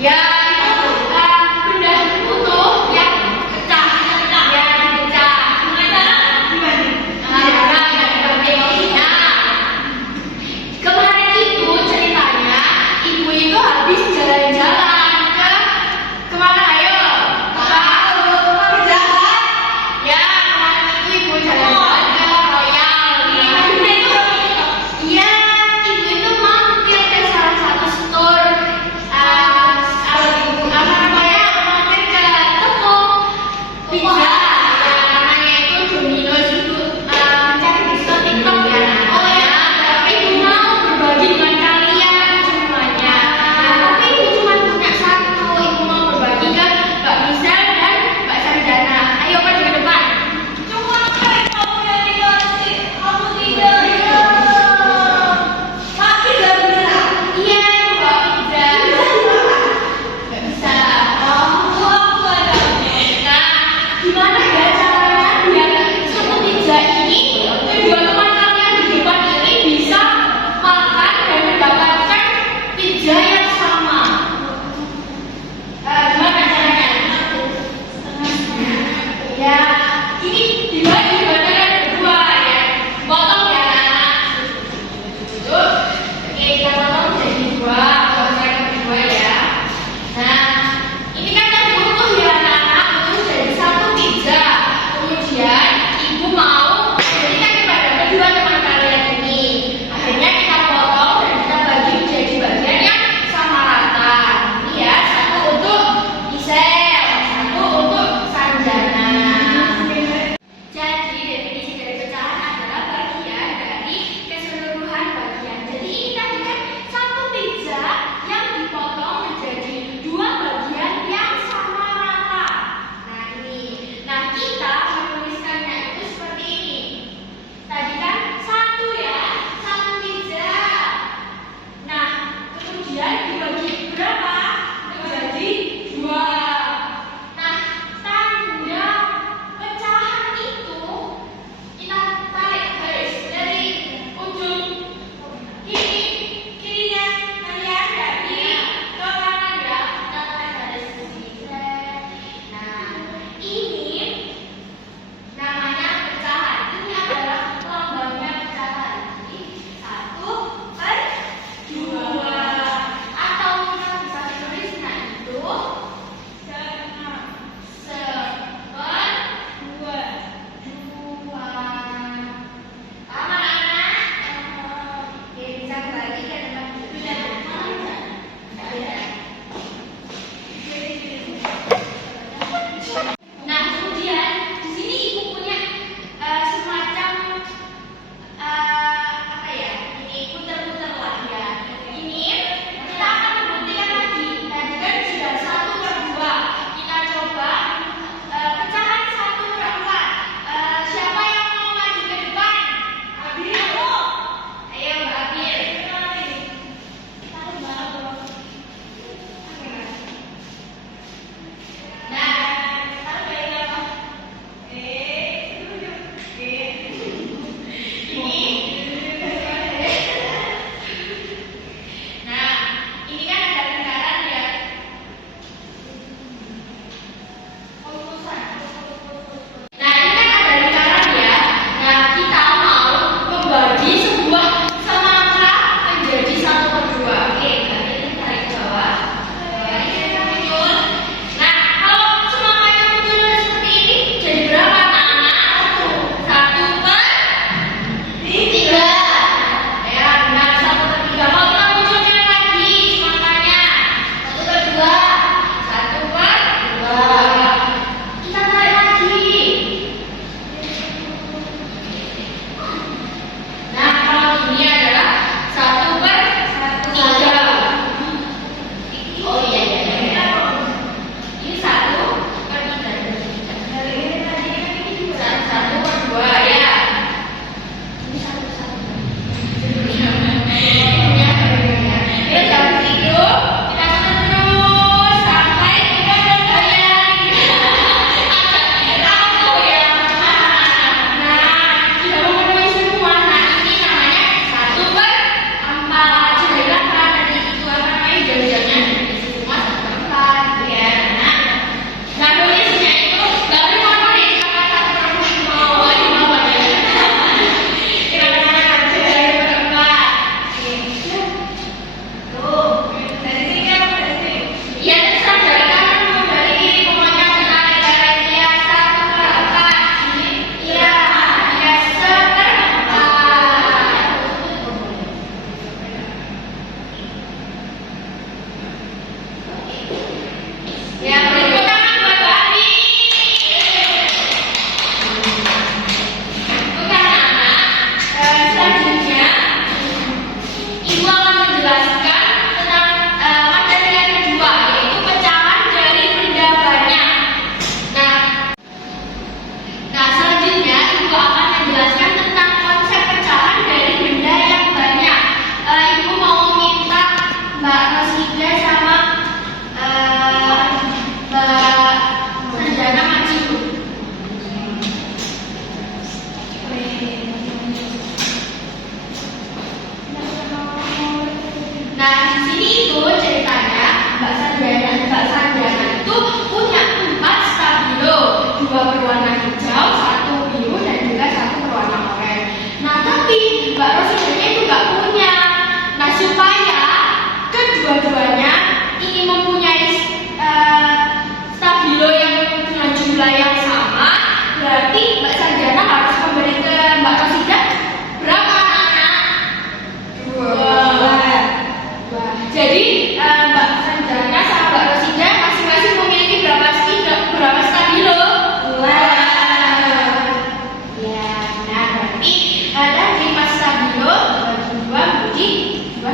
Ya, itu benda utuh yang pecah. Ya, dipecah. Kemarin itu ceritanya ibu itu habis jalan-jalan ke kemana? Ayo, ya kemarin itu ibu jalan-jalan ke Royal. Iya, ibu itu Nah, di sini itu ceritanya Mbak Sandiana itu punya 4 stabilo, 2 berwarna hijau, 1 biru, dan juga 1 berwarna oranye. Nah, tapi Mbak Rosidanya itu nggak punya. Nah, supaya kedua-duanya ingin mempunyai stabilo yang dengan jumlah yang sama, berarti Mbak Sandiana harus memberi ke Mbak Rosida berapa anak? 2. Jadi Mbak Sandiana sama Mbak Rosida masing-masing memiliki berapa stabilo? 2. Ya, nah berarti ada 5 stabilo bagi 2 menjadi 2.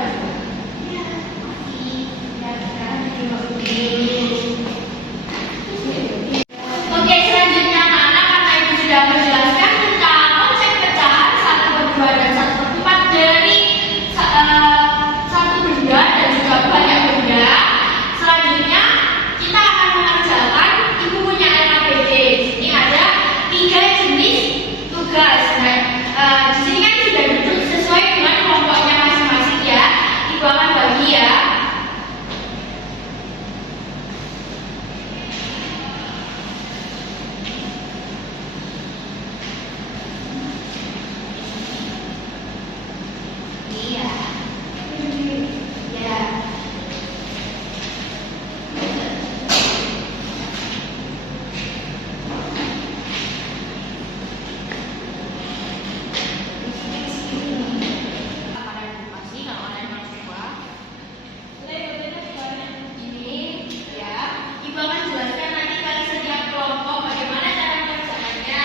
Oke, selanjutnya anak-anak, karena ibu sudah menjelaskan tentang konsep pecahan 1/2 dan 1/4 dari satu benda dan juga banyak benda. Selanjutnya kita akan mengerjakan, ibu punya LKPD. Di sini ada 3 jenis tugas. Nah, di sini kan sudah duduk sesuai dengan kelompoknya masing-masing ya. Ibu akan bagi ya. Iya. Ya. Ini ya, ibu akan jelaskan nanti kali setiap kelompok bagaimana cara mengerjakannya.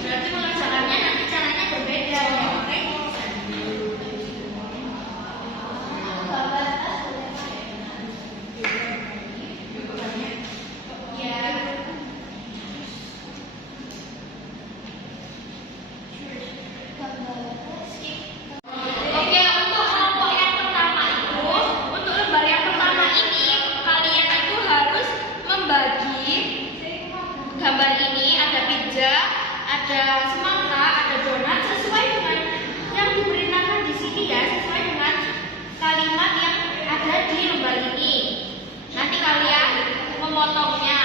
Berarti mengerjakannya nanti caranya berbeda ya. Oke, untuk kelompok yang pertama itu, untuk lembar yang pertama ini, kalian itu harus membagi gambar ini, ada pizza, ada semangka, ada donat, sesuai dengan yang diberitakan di sini ya, sesuai dengan kalimat yang ada di lembar ini. Nanti kalian memotongnya,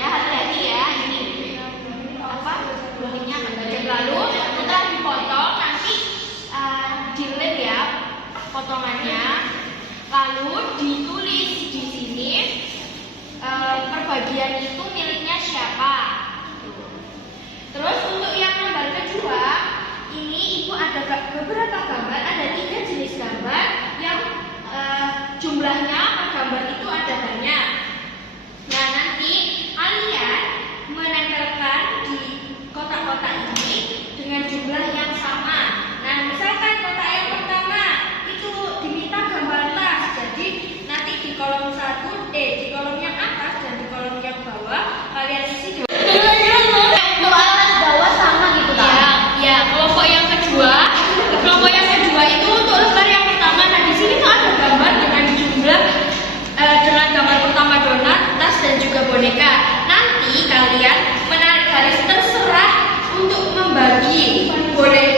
ya hati-hati ya, ini apa? Bunyinya bagian lalu setelah dipotong nanti dilem ya potongannya, lalu ditulis di sini perbagian itu miliknya siapa. Terus untuk yang lembar kedua ini ibu ada beberapa gambar, ada 3 jenis gambar yang jumlahnya per gambar itu ada banyak. Nah, nanti kalian menempelkan di kotak-kotak ini dengan jumlah yang sama. Nah, misalkan kotak yang pertama itu diminta gambar tas, jadi nanti di kolom 1 di kolom yang atas dan di kolom yang bawah kalian isi untuk atas bawah sama gitu kan? Ya, kelompok yang kedua itu untuk lembar yang pertama. Nah, di sini tuh ada gambar dengan jumlah dengan gambar pertama donat, tas dan juga boneka. Nanti kalian menarik garis terserah untuk membagi, boleh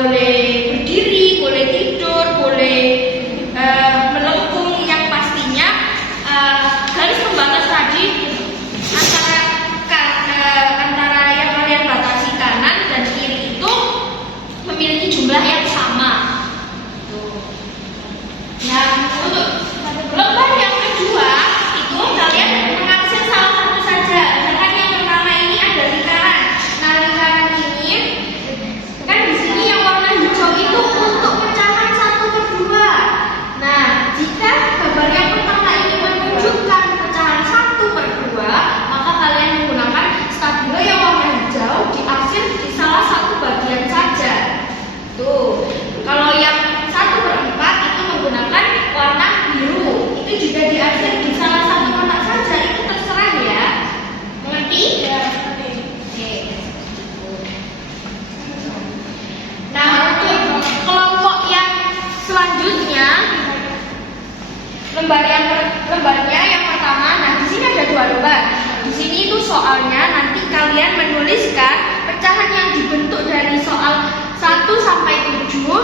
berdiri, boleh tidur, boleh melengkung, yang pastinya garis pembatas tadi antara yang kalian batasi kanan dan kiri itu memiliki jumlah yang sama. Nah, untuk lembar yang kedua itu kalian mengakses salah satu saja. Misalkan yang pertama ini ada lingkaran. Nah, lingkaran ini kan di sini yang warna hijau itu untuk pecahan 1/2. Nah, jika gambar yang pertama ini menunjukkan pecahan 1/2, maka kalian menggunakan stabilo yang warna hijau diarsir di salah satu bagian saja. Tuh, kalau yang 1/4 itu menggunakan warna biru, itu juga diarsir di salah satu kotak saja, itu terserah ya. Mengerti? Ya, mengerti. Oke. Nah, untuk kelompok yang selanjutnya, lembarnya yang pertama. Nah, di sini ada 2 lembar. Di sini itu soalnya nanti kalian menuliskan pecahan yang dibentuk dari soal 1 sampai 7,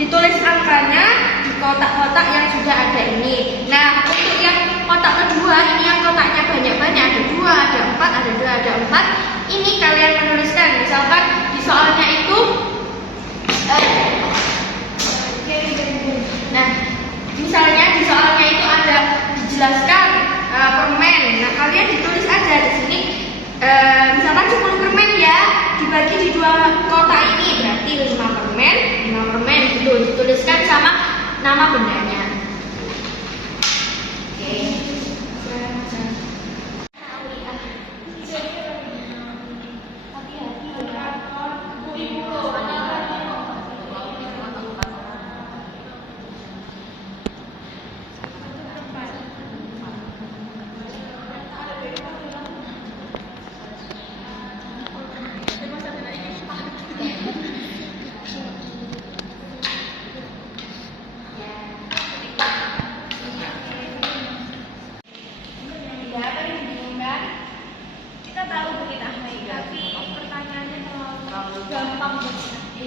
ditulis angkanya di kotak-kotak yang sudah ada ini. Nah, untuk yang kotak kedua, ini yang kotaknya banyak-banyak, ada 2, ada 4, ada 2, ada 4. Ini kalian menuliskan, misalkan di soalnya itu nah, misalnya di soalnya itu ada dijelaskan permen. Nah, kalian ditulis aja di sini misalkan 10 permen ya, dibagi di 2 kotak ini berarti 5 permen, 5 permen gitu, dituliskan sama nama bendanya. Oke.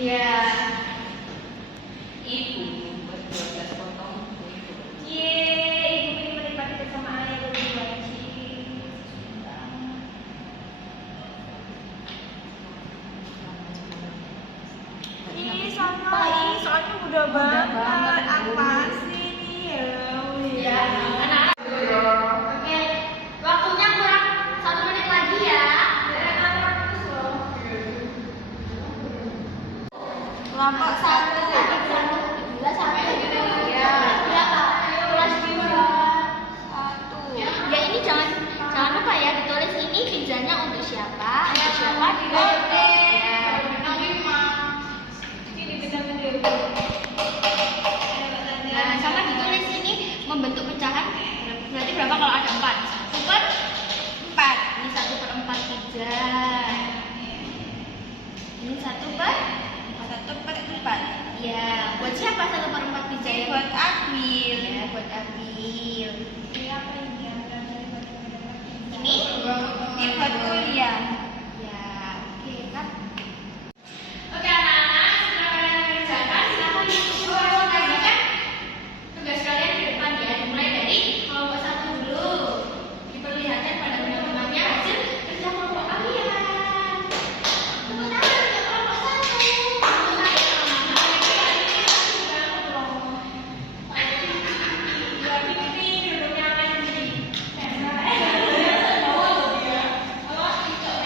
Iya. Ibu ber-12 potong ibu. Ibu ini menikmati bersama ayah lebih wajib. Soalnya mudah banget. Apa sih ini ya? Anak-anak. Oke, waktunya kurang 1 menit lagi ya. Kelompok 1. Ya, ini jangan lupa ya, ditulis ini pizzanya untuk siapa? Untuk siapa? Nah, sama ditulis ini membentuk pecahan. Berarti berapa kalau ada 4? 1/4. Ini 1/4 pizza. Ini 1/4. Ya, buat siapa 1/4 pizza ya? Buat Abil. Ya, buat Abil. Ini? Ini buat kuliah. Ya, oke kan? Oke anak-anak, setelah kalian mengerjakan, silahkan dipublikasikan tugas kalian di depan ya. Dimulai dari kelompok 1 dulu. Diperlihatkan pada teman-temannya hasil kerja kelompok kalian. Tepuk tangan untuk kelompok 1.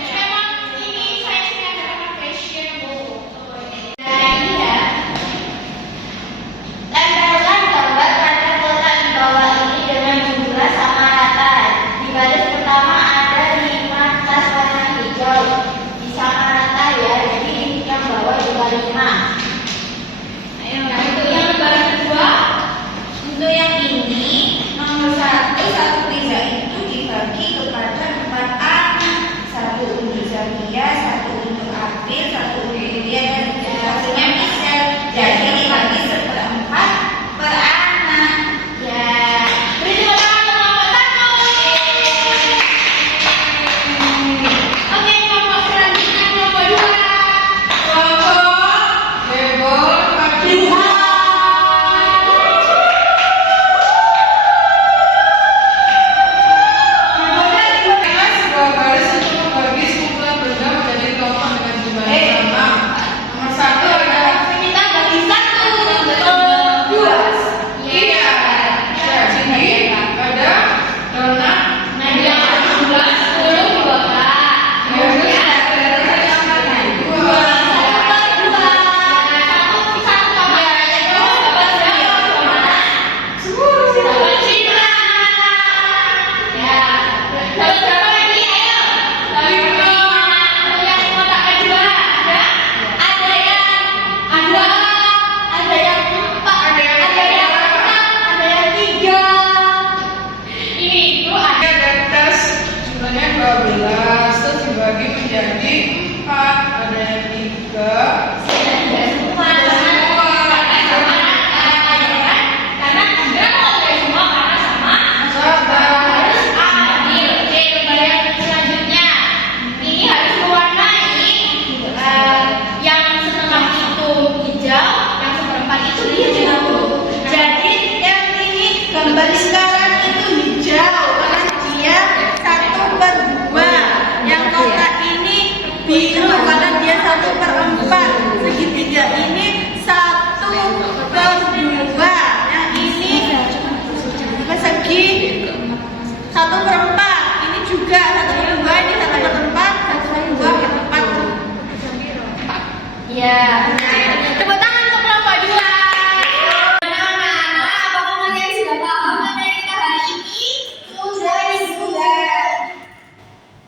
Memang ini size-nya adalah fashionable. Nah, ini ya. Lemparkan gambar pada kotak di bawah ini dengan jumlah sama rata. Di baris pertama ada 5 tas warna hijau. Di sama rata ya, jadi yang bawah juga 5. Nah, untuk yang baris kedua, Untuk yang ini, nomor 1 pizza itu dibagi kepada 4 anak. 1 untuk Zahia, 1 untuk April, 1 untuk Yulia, dan hasilnya Michelle. Jadi dibagi 1/4 per anak. ya. Beri tepuk tangan untuk kelompok 1. Oke, kelompok selanjutnya kelompok 2. Kita bagi 1 untuk 2. Iya. Nah, yang 12, 10, 2 Kak. Ini itu ada Sebenarnya 12 terus dibagi menjadi 4. Ada yang 3. semua karena sama karena enggak kalau dari semua karena sama harus adil. Oke, lembar yang selanjutnya ini Ya. Tepuk tangan untuk kelompok 2. Anak-anak, apakah kalian sudah paham materi kita hari ini? Sudah.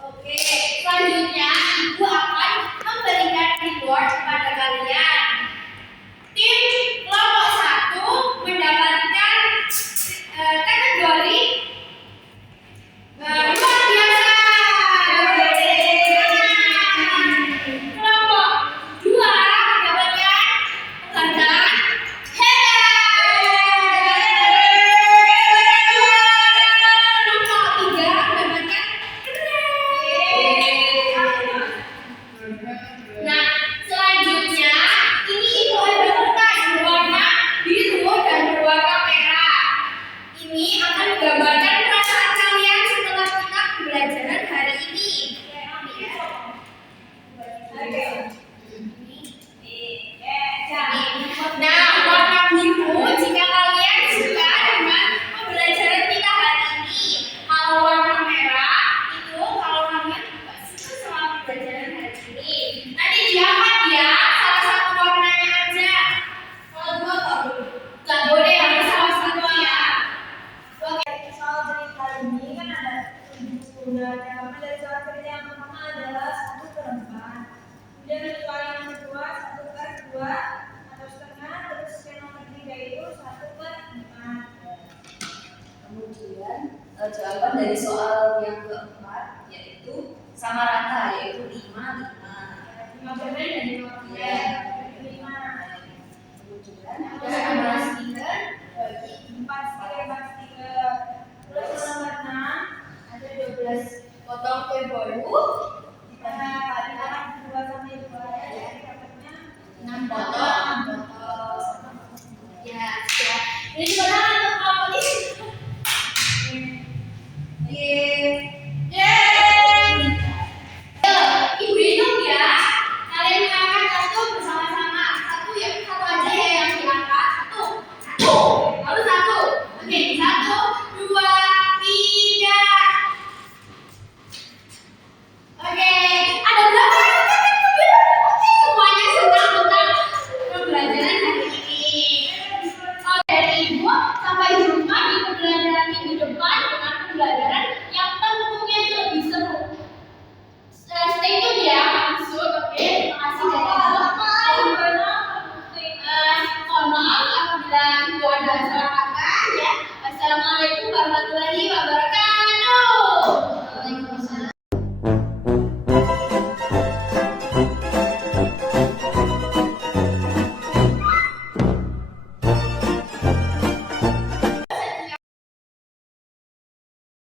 Oke, selanjutnya Ibu akan memberikan reward kepada kalian. Tim kelompok 1 mendapatkan kategori luar biasa. Kelompok 2 mendapatkan penghargaan hebat. Kelompok 3 mendapatkan keren. Nah, selanjutnya ini Ibu ada kertas berwarna biru dan berwarna merah. Ini akan menggambarkan perasaan kalian setelah kita pembelajaran hari ini. Nah, warna biru jika kalian suka dengan pembelajaran kita hari ini. Kalau warna merah itu kalau kalian tidak suka sama pembelajaran hari ini. Nanti diangkat ya, salah satu warnanya aja. Kalau dua nggak boleh, harus salah satu ya. Oke. Soal cerita ini kan ada 7 jawaban dari soal cerita yang pertama adalah 1/4. Kemudian dari soal yang kedua 1/2 atau setengah, terus yang nomor 3 itu 1/4. Kemudian jawaban dari soal yang keempat yaitu sama rata, yaitu 5/5. 5 persen dan 5 Iya. persen. Kemudian Ada 11 Bagi 4/3. Terus yang nomor 6 ada 12 potong kue bolu, kita pada 2/2 ya, jadi dapatnya 6 potong. Ya, sudah. Ini sebenarnya